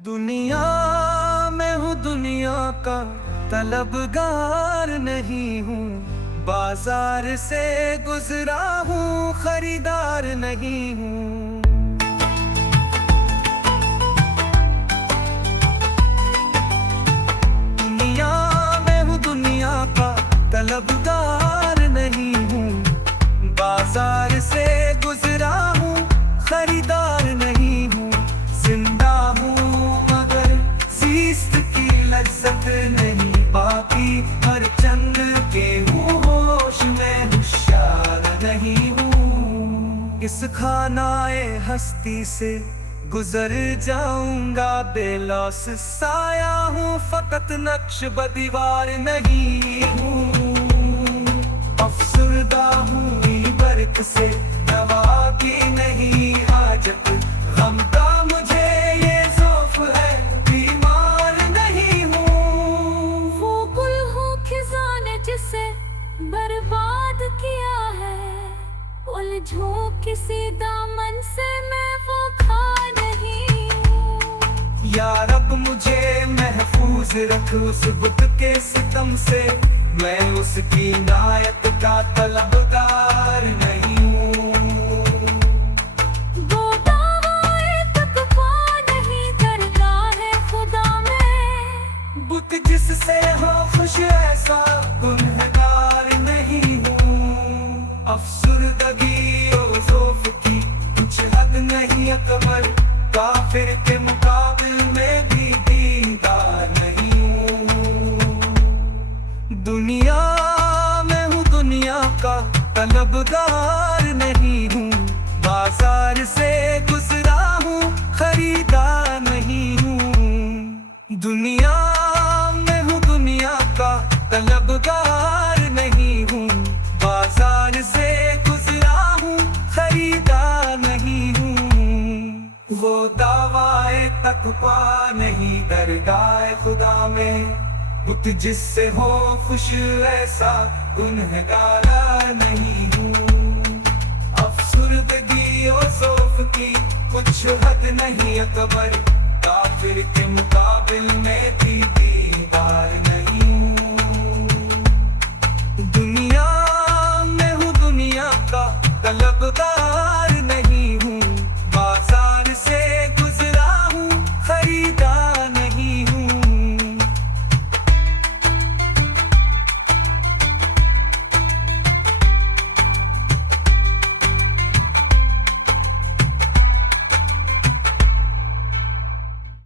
दुनिया में हूँ, दुनिया का तलबगार नहीं हूँ। बाजार से गुजरा हूँ, खरीदार नहीं हूँ। दुनिया में हूँ, दुनिया का तलबगार नहीं हूँ। बाजार से गुजरा हूँ, खरीदार नहीं हूँ। जिंदा हूँ मगर ज़िस्त की लज्जत नहीं बाकी। हर चंद के हूँ होश में होशियार नहीं हूँ। इस खानाए हस्ती से गुजर जाऊंगा बेलौस साया हूँ। फकत नक्श बदीवार नहीं हूँ। अफसरदा हूँ बर्क से दवा की नहीं हाजत। गम का मुझे ये ज़ौफ़ है, बीमार नहीं हूँ। वो गुल हूँ खिज़ां ने जिसे बर्बाद किया है। उलझूं किसी दामन से मैं वो खा नहीं हूँ। या रब मुझे महफूज रख उस बुत के सितम से। मैं उसकी नायत का तलबगार नहीं हूँ। वो दावाए तकवा नहीं करता है खुदा में। बुत जिससे हो खुश ऐसा गुनहगार नहीं हूँ। अफसरदगी और ज़ौफ़ की कुछ हद नहीं अकबर। काफिर के मुकाबिल में भी दीनदार नहीं हूँ। दुनिया में हूँ, दुनिया का तलबगार नहीं हूँ। बाजार से गुजरा हूँ, खरीदार नहीं हूँ। दुनिया में हूँ, दुनिया का तलबगार नहीं हूँ। बाजार से गुजरा हूँ, खरीदार नहीं हूँ। वो दावाए तकवा नहीं दरगाह खुदा में। बुत जिससे हो खुश ऐसा गुनहगार नहीं हूँ। अफसरदगी और ज़ौफ़ की कुछ हद नहीं अकबर। काफिर के मुकाबिल में